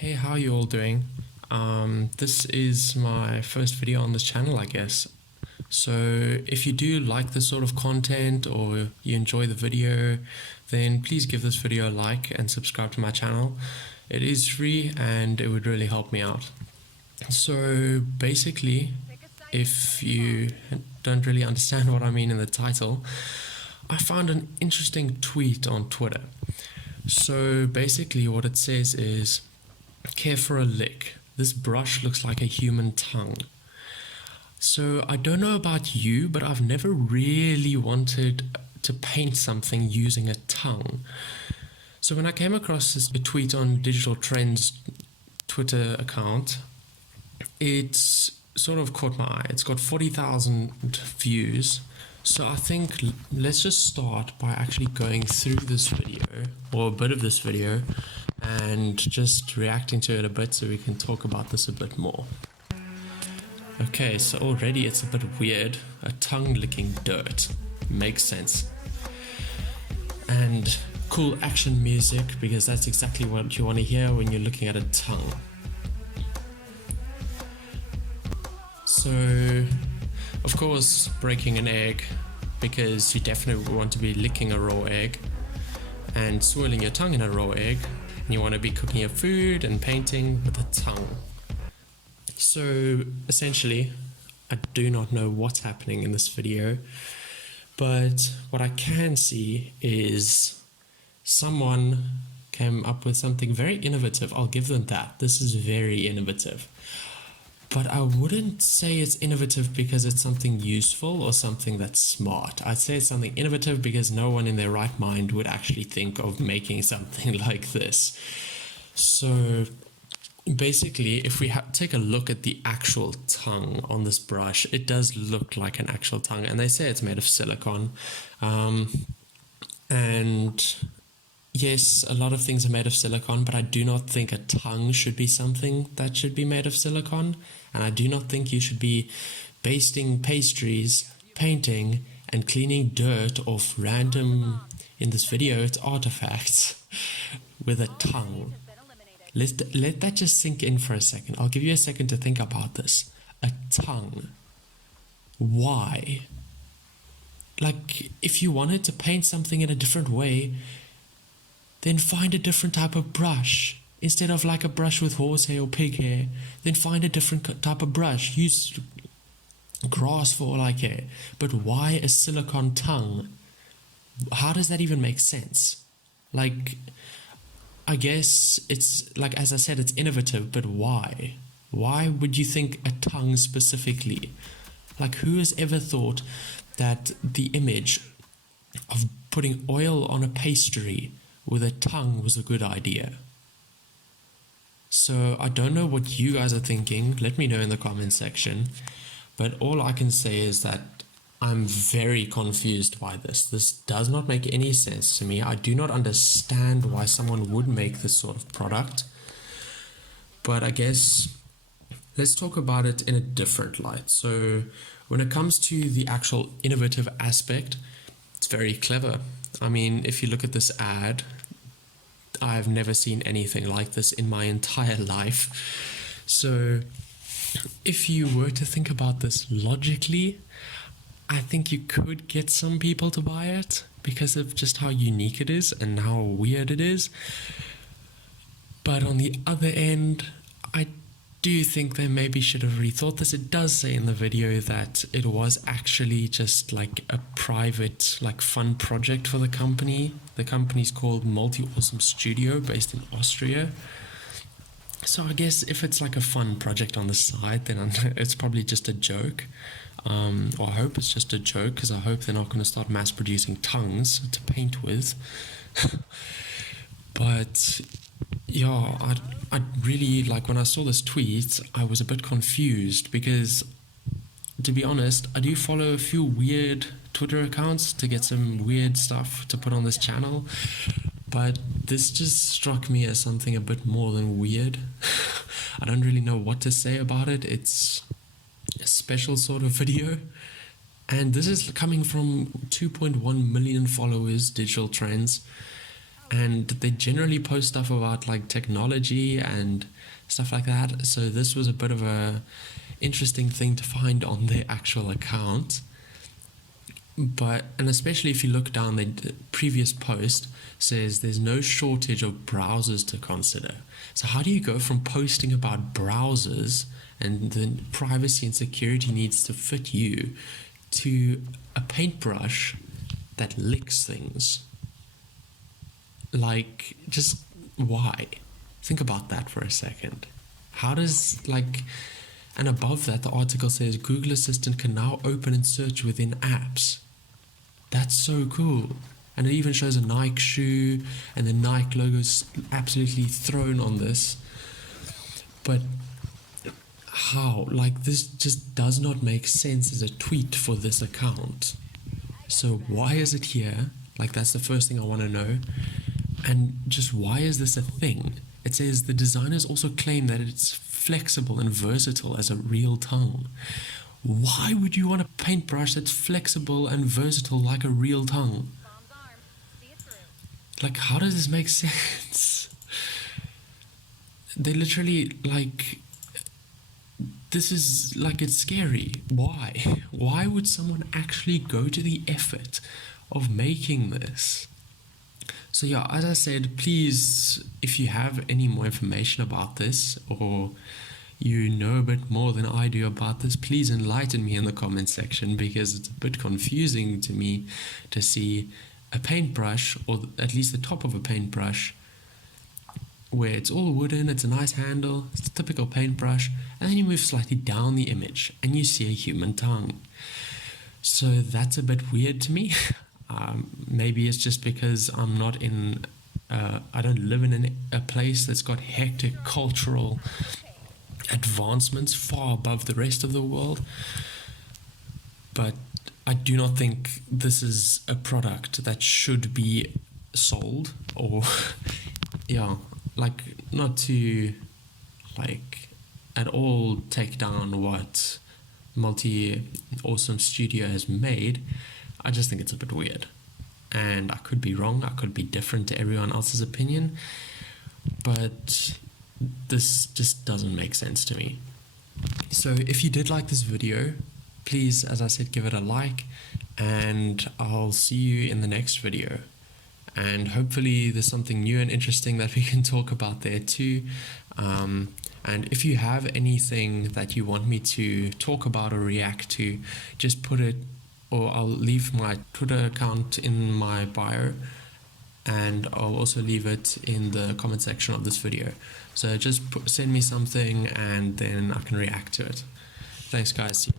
Hey, how are you all doing? This is my first video on this channel, I guess. So if you do like this sort of content or you enjoy the video, then please give this video a like and subscribe to my channel. It is free and it would really help me out. So basically, if you don't really understand what I mean in the title, I found an interesting tweet on Twitter. So basically what it says is, care for a lick. This brush looks like a human tongue. So I don't know about you, but I've never really wanted to paint something using a tongue. So when I came across this tweet on Digital Trends Twitter account, it's sort of caught my eye. It's got 40,000 views. So I think let's just start by actually going through this video, or a bit of this video, and just reacting to it a bit so we can talk about this a bit more. Okay, so already it's a bit weird. A tongue licking dirt. Makes sense. And cool action music, because that's exactly what you want to hear when you're looking at a tongue. So, of course, breaking an egg, because you definitely want to be licking a raw egg and swirling your tongue in a raw egg. And you want to be cooking your food and painting with a tongue. So essentially, I do not know what's happening in this video, but what I can see is someone came up with something very innovative. I'll give them that. This is very innovative. But I wouldn't say it's innovative because it's something useful or something that's smart. I'd say it's something innovative because no one in their right mind would actually think of making something like this. So basically, if we take a look at the actual tongue on this brush, it does look like an actual tongue. And they say it's made of silicone. And yes, a lot of things are made of silicone, but I do not think a tongue should be something that should be made of silicone. And I do not think you should be basting pastries, painting, and cleaning dirt off random, in this video, it's artifacts, with a tongue. Let that just sink in for a second. I'll give you a second to think about this. A tongue. Why? Like, if you wanted to paint something in a different way, then find a different type of brush. Instead of like a brush with horsehair or pig hair, then find a different type of brush. Use grass for all I care. But why a silicone tongue? How does that even make sense? Like, I guess it's, like, as I said, it's innovative, but why? Why would you think a tongue specifically? Like, who has ever thought that the image of putting oil on a pastry with a tongue was a good idea? So I don't know what you guys are thinking. Let me know in the comment section. But all I can say is that I'm very confused by this. This does not make any sense to me. I do not understand why someone would make this sort of product. But I guess let's talk about it in a different light. So when it comes to the actual innovative aspect, it's very clever. I mean, if you look at this ad, I've never seen anything like this in my entire life. So if you were to think about this logically, I think you could get some people to buy it because of just how unique it is and how weird it is. But on the other end, I do think they maybe should have rethought this. It does say in the video that it was actually just like a private, like, fun project for the company. The company's called Multi-Awesome Studio, based in Austria. So I guess if it's like a fun project on the side, then it's probably just a joke. Or I hope it's just a joke, because I hope they're not going to start mass producing tongues to paint with. But yeah, I really, like, when I saw this tweet, I was a bit confused because, to be honest, I do follow a few weird Twitter accounts to get some weird stuff to put on this channel, but this just struck me as something a bit more than weird. I don't really know what to say about it. It's a special sort of video, and this is coming from 2.1 million followers, Digital Trends. and they generally post stuff about like technology and stuff like that. So this was a bit of a interesting thing to find on their actual account. But, and especially if you look down, the previous post says there's no shortage of browsers to consider. So how do you go from posting about browsers and the privacy and security needs to fit you to a paintbrush that licks things? Like, just why? Think about that for a second. How does, like, and above that, the article says Google Assistant can now open and search within apps. That's so cool. And it even shows a Nike shoe, and the Nike logo's absolutely thrown on this. But how? Like, this just does not make sense as a tweet for this account. So why is it here? Like, that's the first thing I want to know. And just why is this a thing? It says the designers also claim that it's flexible and versatile as a real tongue. Why would you want a paintbrush that's flexible and versatile like a real tongue? Like, how does this make sense? They literally, like, this is, like, it's scary. Why? Why would someone actually go to the effort of making this? So yeah, as I said, please, if you have any more information about this, or you know a bit more than I do about this, please enlighten me in the comment section, because it's a bit confusing to me to see a paintbrush, or at least the top of a paintbrush, where it's all wooden, it's a nice handle, it's a typical paintbrush, and then you move slightly down the image and you see a human tongue. So that's a bit weird to me. Maybe it's just because I'm not in, I don't live in a place that's got hectic cultural advancements far above the rest of the world. But I do not think this is a product that should be sold, or, yeah, like, not to, like, at all take down what Multi-Awesome Studio has made. I just think it's a bit weird, and I could be wrong, I could be different to everyone else's opinion, but this just doesn't make sense to me. So if you did like this video, please, as I said, give it a like, and I'll see you in the next video. And hopefully there's something new and interesting that we can talk about there too. And if you have anything that you want me to talk about or react to, just put it, or I'll leave my Twitter account in my bio, and I'll also leave it in the comment section of this video. So just send me something and then I can react to it. Thanks guys.